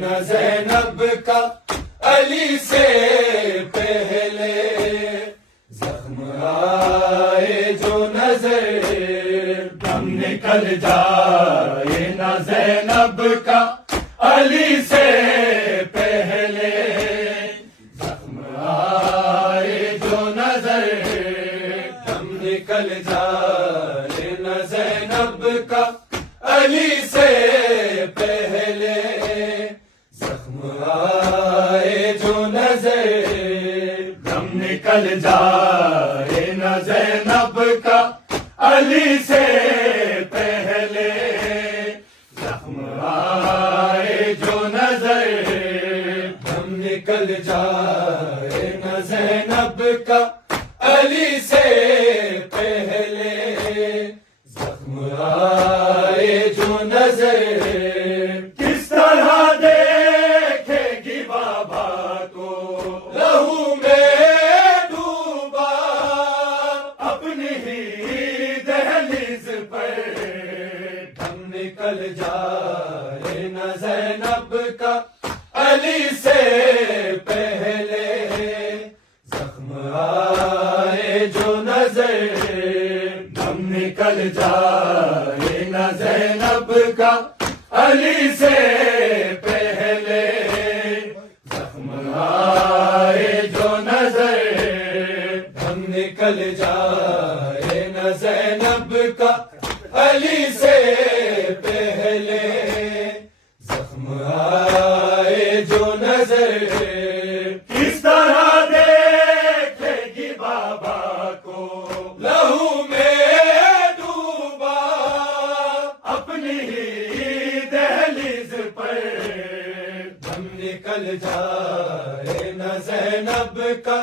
نہ زینب کا علی سے پہلے، زخم آئے جو نظر دم نکل جائے نہ زینب کا علی سے پہلے، زخم آئے جو نظر دم نکل جائے نہ زینب کا علی سے پہلے، زخم آئے جو نظر دم نکل جائے نہ زینب کا علی سے پہلے، زخم آئے جو نظر دم نکل جائے نہ زینب کا علی سے پہلے، زخم آئے جو نظر کس طرح دیکھے گی بابا کو لہو میں ڈوبا، اپنی ہی دہلیز پر دم نکل جائے نہ زینب کا علی سے پہلے، زخم آئے جو نظر دم نکل جائے نہ زینب کا علی سے پہلے، زخم آئے جو نظر دم نکل جائے نہ زینب کا علی سے پہلے، زخم آئے جو نظر کس طرح دیکھے گی بابا کو لہو میں ڈوبا، اپنی ہی دہلیز پر دم نکل جائے نہ زینب کا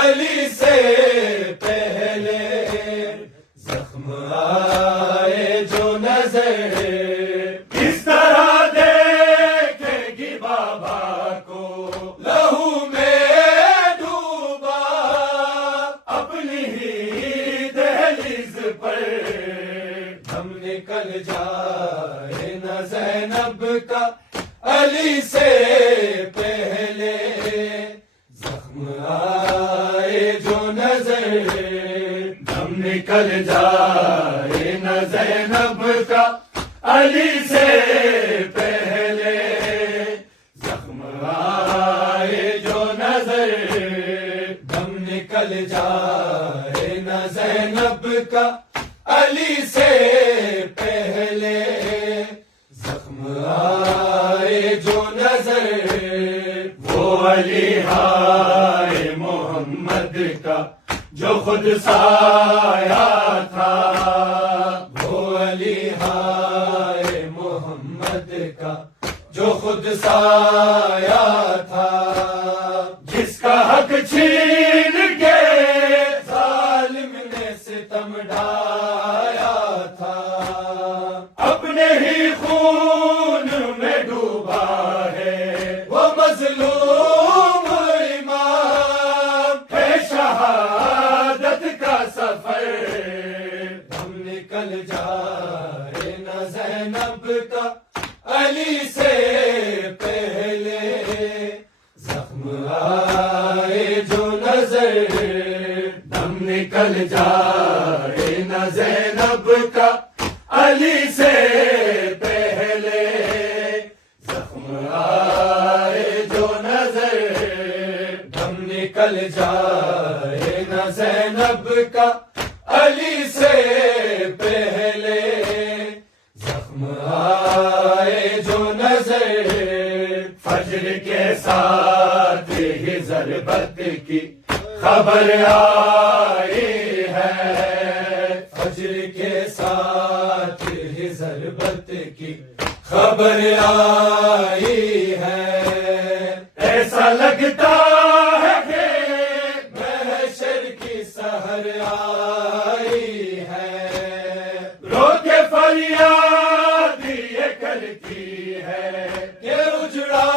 علی سے پہلے، زخم آئے جو نظر کس طرح دیکھے گی بابا کو لہو میں ڈوبا، اپنی ہی دہلیز پر دم نکل جائے نہ زینب کا علی سے پہلے، زخم آئے جو نظر دم نکل جائے نہ زینب کا علی سے پہلے، زخم آئے جو نظر دم نکل جائے نہ زینب کا علی سے پہلے، زخم آئے جو نظر وہ علی ہائے محمد کا جو خود سایہ تھا، وہ علی ہائے محمد کا جو خود سایہ تھا، جس کا حق چھین کے ظالم نے ستم ڈھایا تھا، اپنے ہی خون میں ڈوبا ہے وہ مظلوم امام، ہے شہادت کا سفر دم نکل جائے نہ زینب کا علی سے پہلے، زخم آئے جو نظر دم نکل جائے نہ زینب کا علی سے پہلے، زخم آئے جو نظر دم نکل جائے نہ زینب کا علی سے پہلے، زخم آئے جو نظر فجر کے ساتھ ہی ضربت کی خبر آئی ہے، فجر کے ساتھ ہی ضربت کی خبر آئی ہے، ایسا لگتا ہے کہ محشر کی سحر آئی ہے، رو کے فریاد یہ کرتی ہے کہ اجڑا